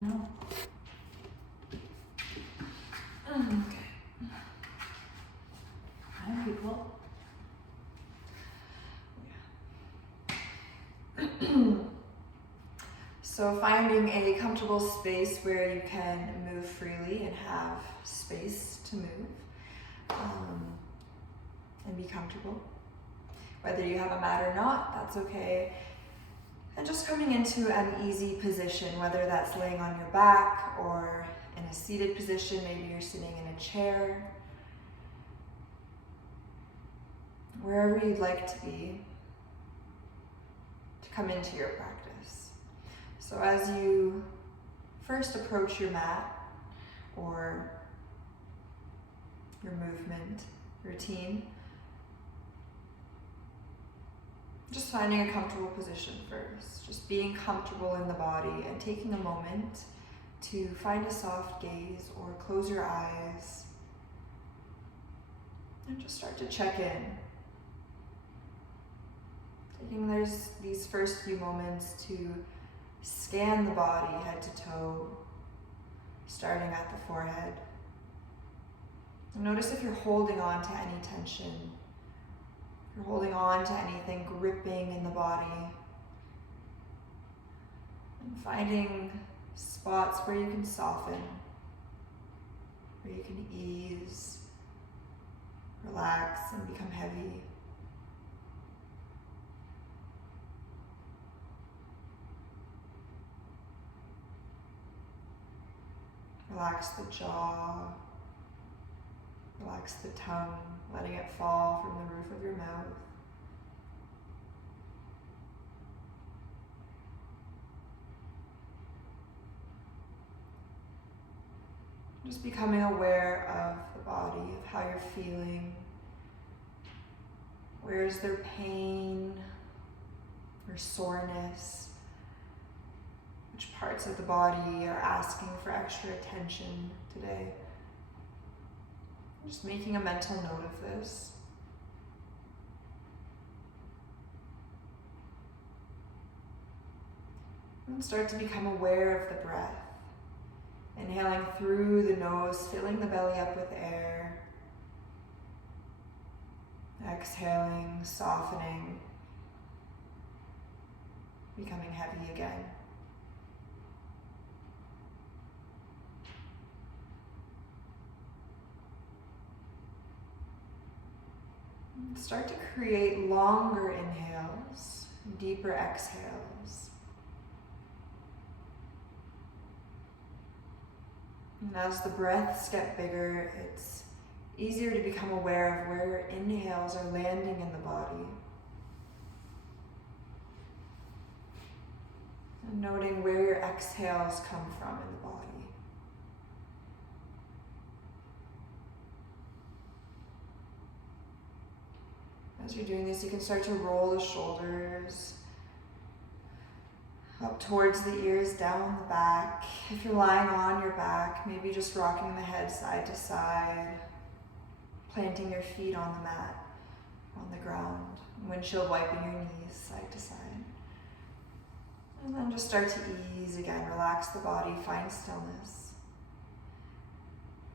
No. Okay. Hi, people. So finding a comfortable space where you can move freely and have space to move and be comfortable. Whether you have a mat or not, that's okay. And just coming into an easy position, whether that's laying on your back or in a seated position, maybe you're sitting in a chair. Wherever you'd like to be, to come into your practice. So as you first approach your mat or your movement routine, just finding a comfortable position first, just being comfortable in the body and taking a moment to find a soft gaze or close your eyes and just start to check in. Taking these first few moments to scan the body head to toe, starting at the forehead. And notice if you're holding on to any tension, if you're holding on to anything gripping in the body, and finding spots where you can soften, where you can ease, relax, and become heavy. Relax the jaw, relax the tongue, letting it fall from the roof of your mouth. Just becoming aware of the body, of how you're feeling. Where is there pain or soreness? Which parts of the body are asking for extra attention today? Just making a mental note of this. And start to become aware of the breath. Inhaling through the nose, filling the belly up with air. Exhaling, softening, becoming heavy again. Start to create longer inhales, deeper exhales. And as the breaths get bigger, it's easier to become aware of where your inhales are landing in the body. And noting where your exhales come from in the body. As you're doing this, you can start to roll the shoulders up towards the ears, down the back. If you're lying on your back, maybe just rocking the head side to side, planting your feet on the mat, on the ground, windshield wiping your knees side to side. And then just start to ease again, relax the body, find stillness.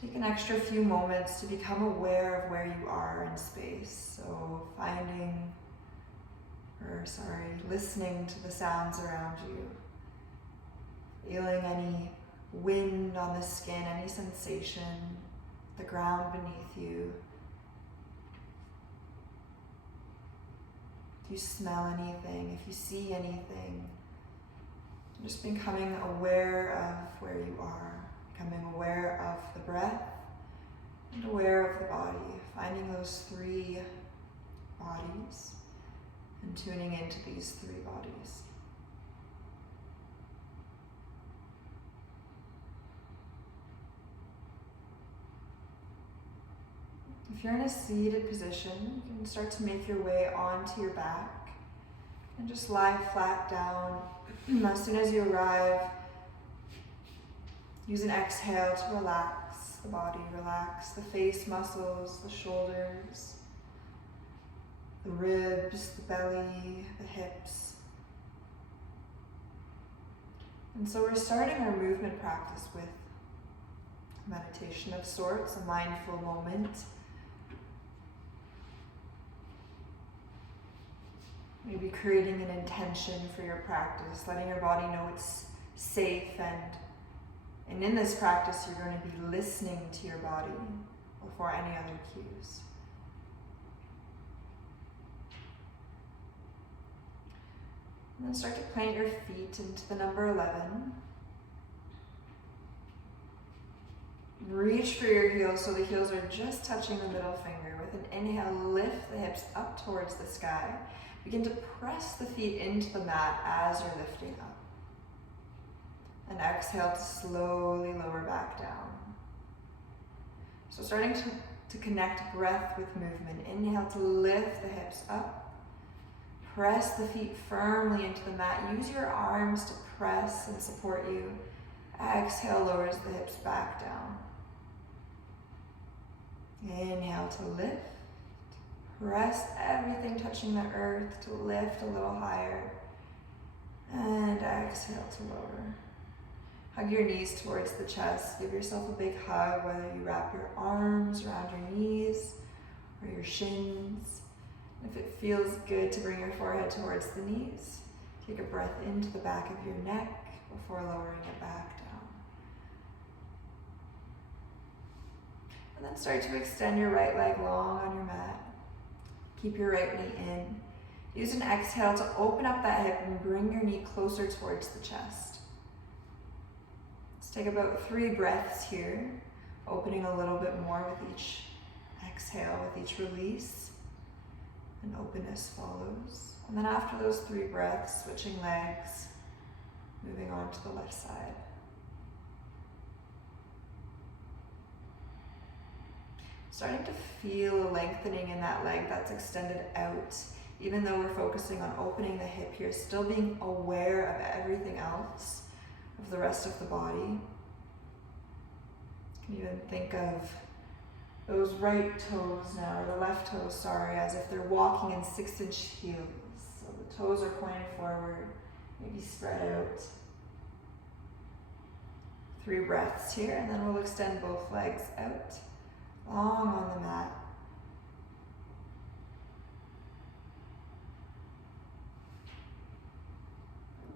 Take an extra few moments to become aware of where you are in space. So listening to the sounds around you. Feeling any wind on the skin, any sensation, the ground beneath you. If you smell anything, if you see anything, just becoming aware of where you are. Becoming aware of the breath and aware of the body, finding those three bodies and tuning into these three bodies. If you're in a seated position, you can start to make your way onto your back and just lie flat down. As soon as you arrive, use an exhale to relax the body, relax the face muscles, the shoulders, the ribs, the belly, the hips. And so we're starting our movement practice with meditation of sorts, a mindful moment. Maybe creating an intention for your practice, letting your body know it's safe, and in this practice you're going to be listening to your body before any other cues. And then start to plant your feet into the number 11. Reach for your heels so the heels are just touching the middle finger. With an inhale, lift the hips up towards the sky. Begin to press the feet into the mat as you're lifting up. And exhale to slowly lower back down. So starting to connect breath with movement. Inhale to lift the hips up. Press the feet firmly into the mat. Use your arms to press and support you. Exhale lowers the hips back down. Inhale to lift. Press everything touching the earth to lift a little higher. And exhale to lower. Hug your knees towards the chest. Give yourself a big hug, whether you wrap your arms around your knees or your shins. If it feels good to bring your forehead towards the knees, take a breath into the back of your neck before lowering it back down. And then start to extend your right leg long on your mat. Keep your right knee in. Use an exhale to open up that hip and bring your knee closer towards the chest. Let's take about 3 breaths here, opening a little bit more with each exhale, with each release. And openness follows. And then after those 3 breaths, switching legs, moving on to the left side. Starting to feel a lengthening in that leg that's extended out. Even though we're focusing on opening the hip here, still being aware of everything else, of the rest of the body. You can even think of those right toes now, or the left toes, sorry, as if they're walking in 6-inch heels. So the toes are pointed forward, maybe spread out. 3 breaths here, and then we'll extend both legs out, long on the mat.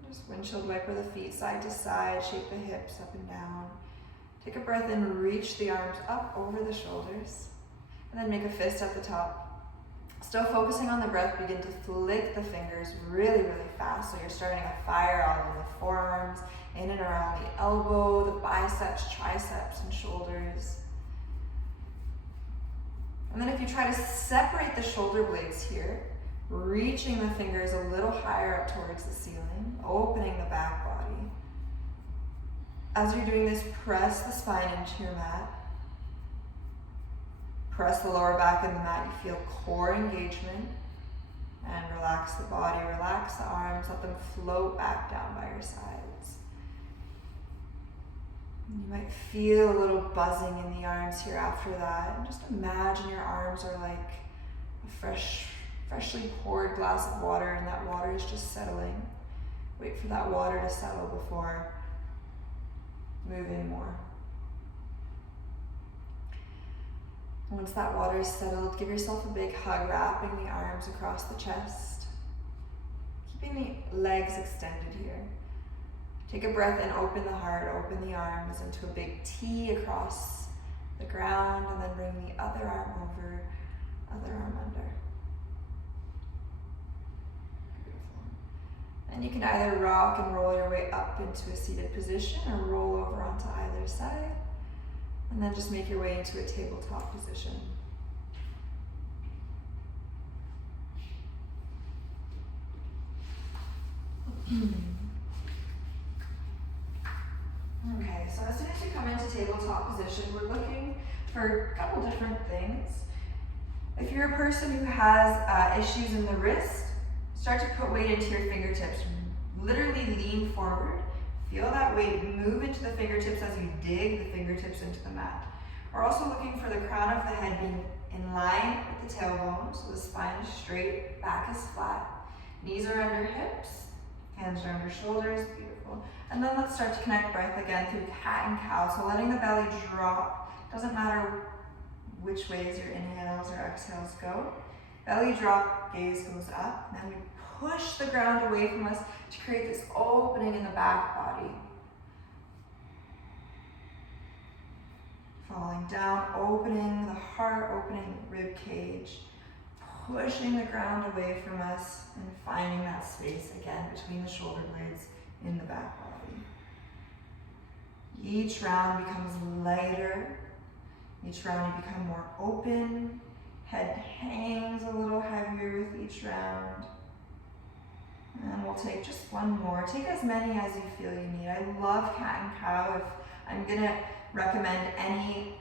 Just windshield wiper the feet side to side, shape the hips up and down. Take a breath in, reach the arms up over the shoulders, and then make a fist at the top. Still focusing on the breath, begin to flick the fingers really, really fast. So you're starting a fire out in the forearms, in and around the elbow, the biceps, triceps, and shoulders. And then if you try to separate the shoulder blades here, reaching the fingers a little higher up towards the ceiling, opening the back body. As you're doing this, press the spine into your mat. Press the lower back in the mat. You feel core engagement. And relax the body, relax the arms, let them float back down by your sides. You might feel a little buzzing in the arms here after that. And just imagine your arms are like a freshly poured glass of water, and that water is just settling. Wait for that water to settle before moving more. Once that water is settled, give yourself a big hug, wrapping the arms across the chest, keeping the legs extended here. Take a breath in, open the heart, open the arms into a big T across the ground, and then bring the other arm over, other arm under. And you can either rock and roll your way up into a seated position or roll over onto either side. And then just make your way into a tabletop position. Okay, so as soon as you come into tabletop position, we're looking for a couple different things. If you're a person who has issues in the wrist, start to put weight into your fingertips. Literally lean forward. Feel that weight move into the fingertips as you dig the fingertips into the mat. We're also looking for the crown of the head being in line with the tailbone, so the spine is straight, back is flat. Knees are under hips, hands are under shoulders. Beautiful. Beautiful. And then let's start to connect breath again through cat and cow. So letting the belly drop. Doesn't matter which ways your inhales or exhales go. Belly drop, gaze goes up. Then we push the ground away from us to create this opening in the back body. Falling down, opening the heart, opening the rib cage, pushing the ground away from us and finding that space again between the shoulder blades in the back body. Each round becomes lighter. Each round you become more open. Head hangs a little heavier with each round. And we'll take just one more. Take as many as you feel you need. I love cat and cow. If I'm gonna recommend any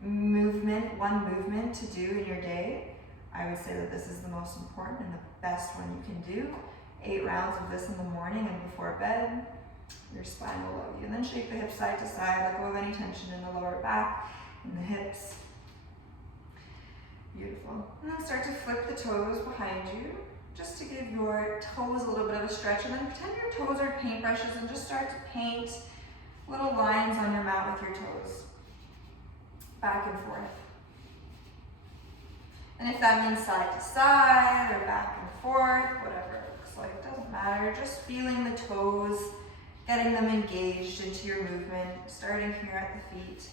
one movement to do in your day, I would say that this is the most important and the best one you can do. 8 rounds of this in the morning and before bed. Your spine will love you. And then shake the hips side to side, let go of any tension in the lower back, in the hips. Beautiful. And then start to flip the toes behind you, just to give your toes a little bit of a stretch. And then pretend your toes are paintbrushes and just start to paint little lines on your mat with your toes. Back and forth. And if that means side to side or back and forth, whatever it looks like, it doesn't matter. Just feeling the toes, getting them engaged into your movement, starting here at the feet.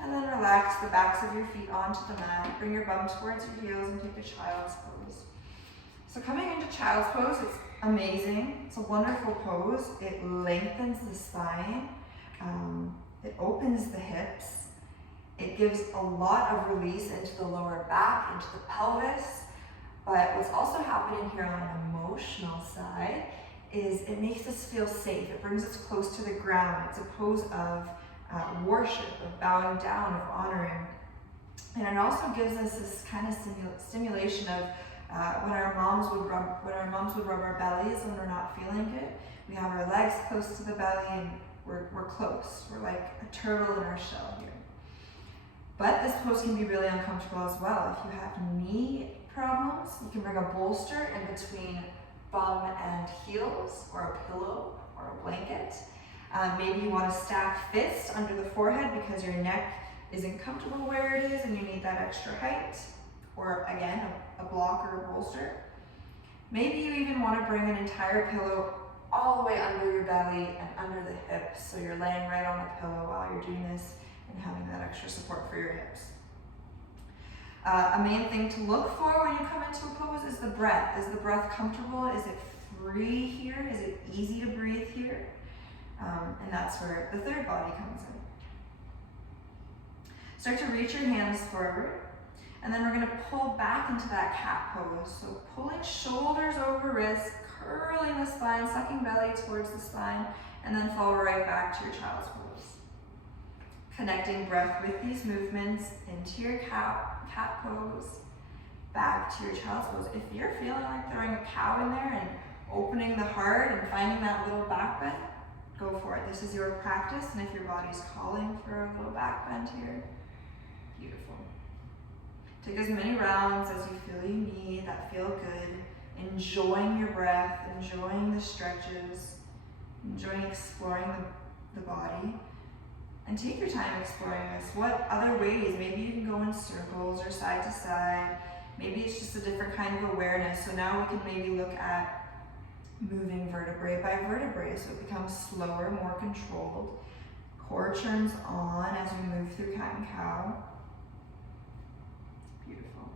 And then relax the backs of your feet onto the mat. Bring your bum towards your heels and take a child's pose. So coming into child's pose, it's amazing. It's a wonderful pose. It lengthens the spine. It opens the hips. It gives a lot of release into the lower back, into the pelvis. But what's also happening here on an emotional side is it makes us feel safe. It brings us close to the ground. It's a pose of worship, of bowing down, of honoring. And it also gives us this kind of stimulation of when our moms would rub our bellies when we're not feeling good. We have our legs close to the belly and we're close. We're like a turtle in our shell here. But this pose can be really uncomfortable as well. If you have knee problems, you can bring a bolster in between bum and heels, or a pillow, or a blanket. Maybe you want to stack fists under the forehead because your neck isn't comfortable where it is and you need that extra height. Or again, a block or a bolster. Maybe you even want to bring an entire pillow all the way under your belly and under the hips. So you're laying right on the pillow while you're doing this and having that extra support for your hips. A main thing to look for when you come into a pose is the breath. Is the breath comfortable? Is it free here? Is it easy to breathe here? And that's where the third body comes in. Start to reach your hands forward, and then we're going to pull back into that cat pose. So pulling shoulders over wrists, curling the spine, sucking belly towards the spine, and then fall right back to your child's pose. Connecting breath with these movements into your cat pose, back to your child's pose. If you're feeling like throwing a cow in there and opening the heart and finding that little back bend, go for it. This is your practice, and if your body's calling for a little back bend here, beautiful. Take as many rounds as you feel you need that feel good, enjoying your breath, enjoying the stretches, enjoying exploring the body. And take your time exploring this. What other ways? Maybe you can go in circles or side to side. Maybe it's just a different kind of awareness. So now we can maybe look at moving vertebrae by vertebrae, so it becomes slower, more controlled. Core turns on as we move through cat and cow. Beautiful.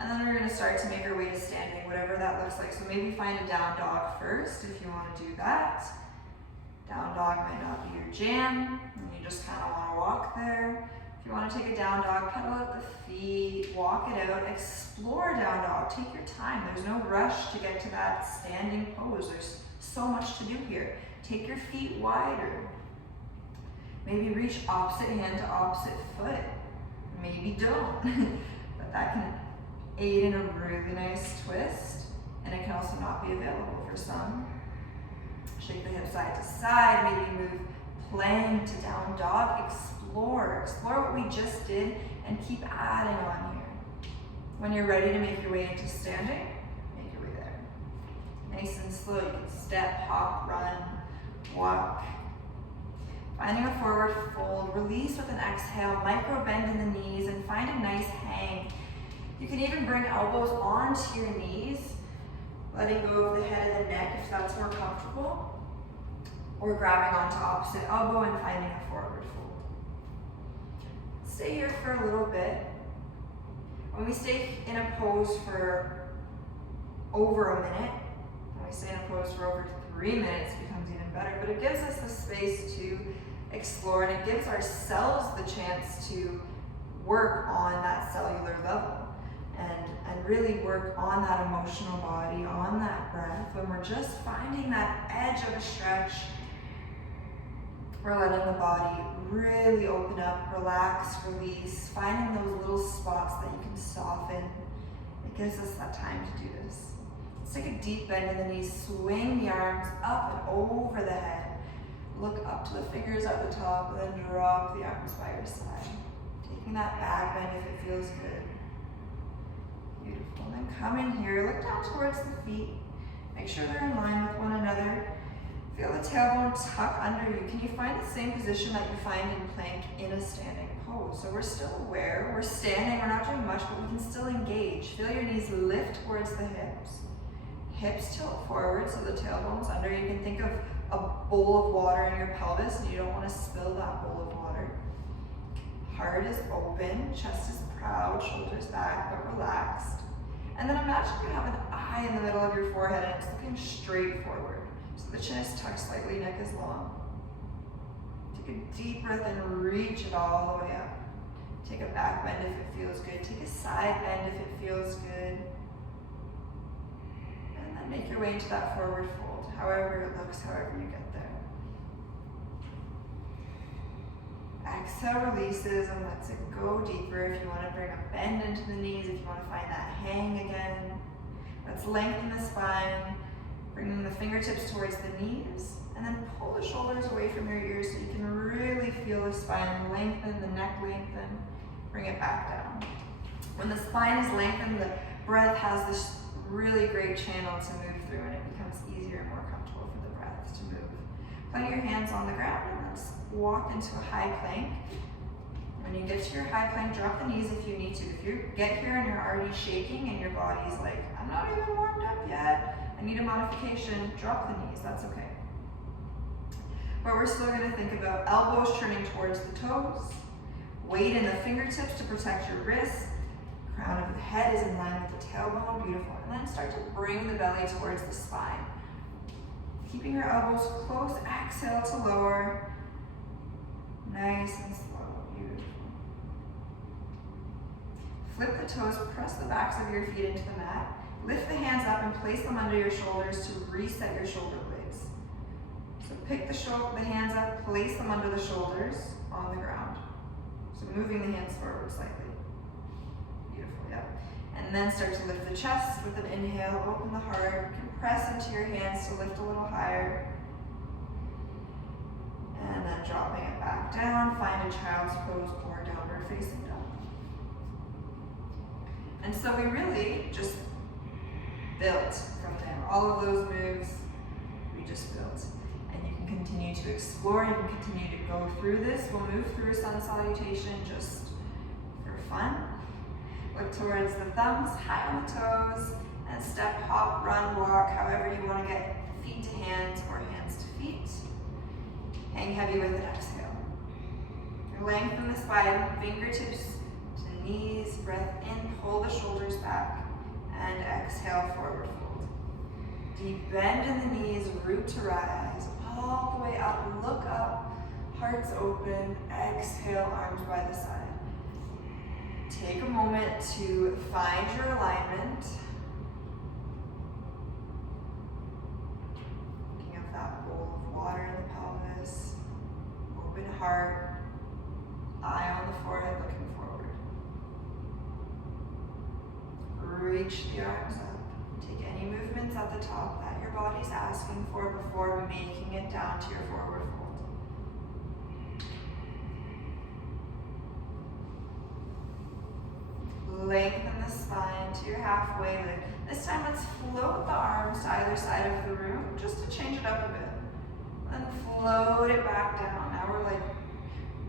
And then we're going to start to make our way to standing, whatever that looks like. So maybe find a down dog first if you want to do that. Down dog might not be your jam, and you just kind of want to walk there. If you want to take a down dog, pedal at the feet, walk it out, explore down dog. Take your time. There's no rush to get to that standing pose. There's so much to do here. Take your feet wider. Maybe reach opposite hand to opposite foot. Maybe don't, but that can aid in a really nice twist, and it can also not be available for some. Shake the hips side to side, maybe move plank to down dog. Explore what we just did and keep adding on here. When you're ready to make your way into standing, make your way there. Nice and slow, you can step, hop, run, walk. Finding a forward fold, release with an exhale, micro bend in the knees, and find a nice hang. You can even bring elbows onto your knees, letting go of the head of the neck if that's more comfortable, or grabbing onto opposite elbow and finding a forward fold. Stay here for a little bit. When we stay in a pose for over a minute, when we stay in a pose for over 3 minutes, it becomes even better, but it gives us the space to explore, and it gives ourselves the chance to work on that cellular level and really work on that emotional body, on that breath. When we're just finding that edge of a stretch, we're letting the body really open up, relax, release, finding those little spots that you can soften. It gives us that time to do this. Let's take a deep bend in the knees, swing the arms up and over the head. Look up to the fingers at the top, and then drop the arms by your side. Taking that back bend if it feels good. Beautiful. And then come in here, look down towards the feet. Make sure they're in line with one another. Feel the tailbone tuck under you. Can you find the same position that you find in plank in a standing pose? So we're still aware, we're standing, we're not doing much, but we can still engage. Feel your knees lift towards the hips. Hips tilt forward so the tailbone's under. You can think of a bowl of water in your pelvis and you don't want to spill that bowl of water. Heart is open, chest is proud, shoulders back but relaxed. And then imagine you have an eye in the middle of your forehead and it's looking straight forward. So the chin is tucked slightly, neck is long. Take a deep breath and reach it all the way up. Take a back bend if it feels good. Take a side bend if it feels good. And then make your way into that forward fold, however it looks, however you get there. Exhale, releases, and lets it go deeper. If you want to bring a bend into the knees, if you want to find that hang again. Let's lengthen the spine, bringing the fingertips towards the knees, and then pull the shoulders away from your ears so you can really feel the spine lengthen, the neck lengthen. Bring it back down. When the spine is lengthened, the breath has this really great channel to move through, and it becomes easier and more comfortable for the breath to move. Plant your hands on the ground and let's walk into a high plank. When you get to your high plank, drop the knees if you need to. If you get here and you're already shaking and your body's like, I'm not even warmed up yet, I need a modification, drop the knees, that's okay. But we're still gonna think about elbows turning towards the toes, weight in the fingertips to protect your wrists, crown of the head is in line with the tailbone, beautiful. And then start to bring the belly towards the spine. Keeping your elbows close, exhale to lower. Nice and slow, beautiful. Flip the toes, press the backs of your feet into the mat. Lift the hands up and place them under your shoulders to reset your shoulder blades. So pick the hands up, place them under the shoulders on the ground. So moving the hands forward slightly. Beautiful, yep. And then start to lift the chest with an inhale, open the heart, compress into your hands to lift a little higher. And then dropping it back down, find a child's pose or downward facing dog. And so we really just built from there. All of those moves, we just built. And you can continue to explore, you can continue to go through this. We'll move through a sun salutation just for fun. Look towards the thumbs, high on the toes, and step, hop, run, walk, however you want to get feet to hands or hands to feet. Hang heavy with an exhale. Lengthen the spine, fingertips to knees, breath in, pull the shoulders back, and exhale, forward fold. Deep bend in the knees, root to rise, all the way up, look up, hearts open, exhale, arms by the side. Take a moment to find your alignment. Looking at that bowl of water in the pelvis, open heart, eye on the forehead, looking forward. Reach the arms up. Take any movements at the top that your body's asking for before making it down to your forward fold. Lengthen the spine to your halfway lift. This time let's float the arms to either side of the room just to change it up a bit. Then float it back down. Now we're like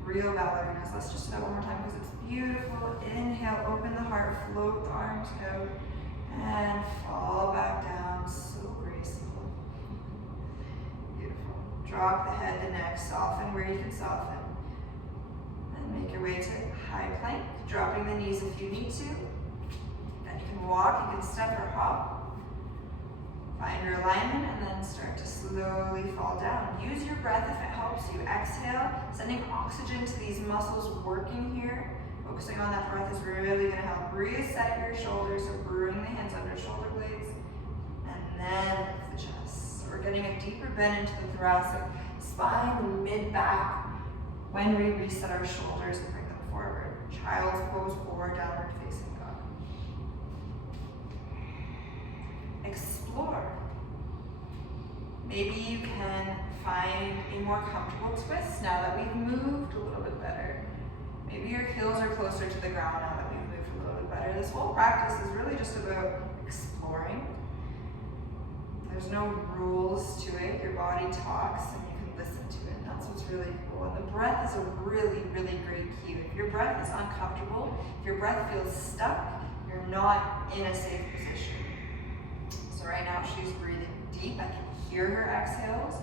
real ballerinas. Let's just do that one more time because it's beautiful. Inhale, open the heart, float the arms out, and fall back down. So graceful. Beautiful. Drop the head, the neck, soften where you can soften. And make your way to high plank, dropping the knees if you need to. Then you can walk, you can step or hop. Find your alignment and then start to slowly fall down. Use your breath if it helps you. Exhale, sending oxygen to these muscles working here. Focusing on that breath is really going to help reset your shoulders. So bring the hands under shoulder blades and then lift the chest. So we're getting a deeper bend into the thoracic spine, the mid-back. When we reset our shoulders and bring them forward. Child's pose or downward facing dog. Explore. Maybe you can find a more comfortable twist now that we've moved a little bit better. Maybe your heels are closer to the ground now that we've moved a little bit better. This whole practice is really just about exploring. There's no rules to it. Your body talks and you can listen to it. And that's what's really cool. And the breath is a really, really great cue. If your breath is uncomfortable, if your breath feels stuck, you're not in a safe position. So right now she's breathing deep. I can hear her exhales.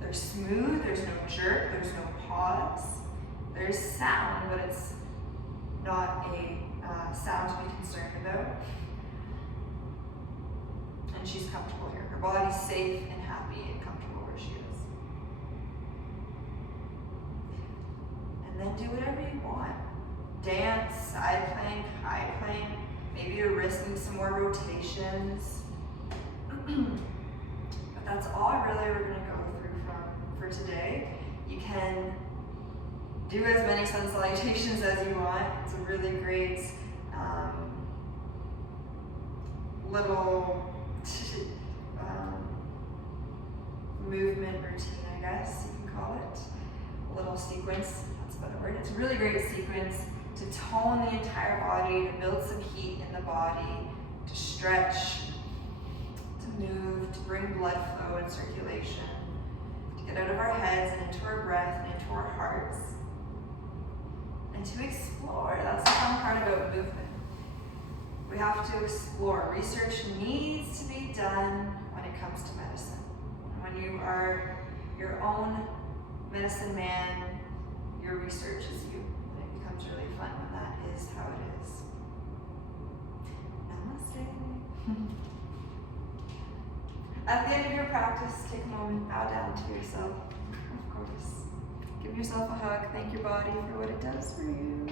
They're smooth, there's no jerk, there's no pause. There's sound, but it's not a sound to be concerned about. And she's comfortable here. Her body's safe and happy and comfortable where she is. And then do whatever you want. Dance, side plank, high plank. Maybe you're risking some more rotations. But that's all really we're going to go through for today. You can do as many sun salutations as you want. It's a really great little movement routine, I guess you can call it. A little sequence, that's a better word. It's a really great sequence to tone the entire body, to build some heat in the body, to stretch, to move, to bring blood flow and circulation, to get out of our heads and into our breath and into our hearts, and to explore. That's the fun part about movement. We have to explore. Research needs to be done when it comes to medicine. When you are your own medicine man, your research is you. And it becomes really fun when that is how it is. Namaste. At the end of your practice, take a moment, bow down to yourself, of course. Give yourself a hug, thank your body for what it does for you.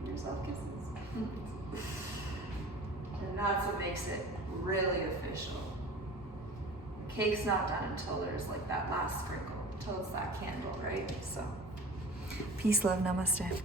Give yourself kisses. And that's what makes it really official. The cake's not done until there's like that last sprinkle, until it's that candle, right? So, peace, love, namaste.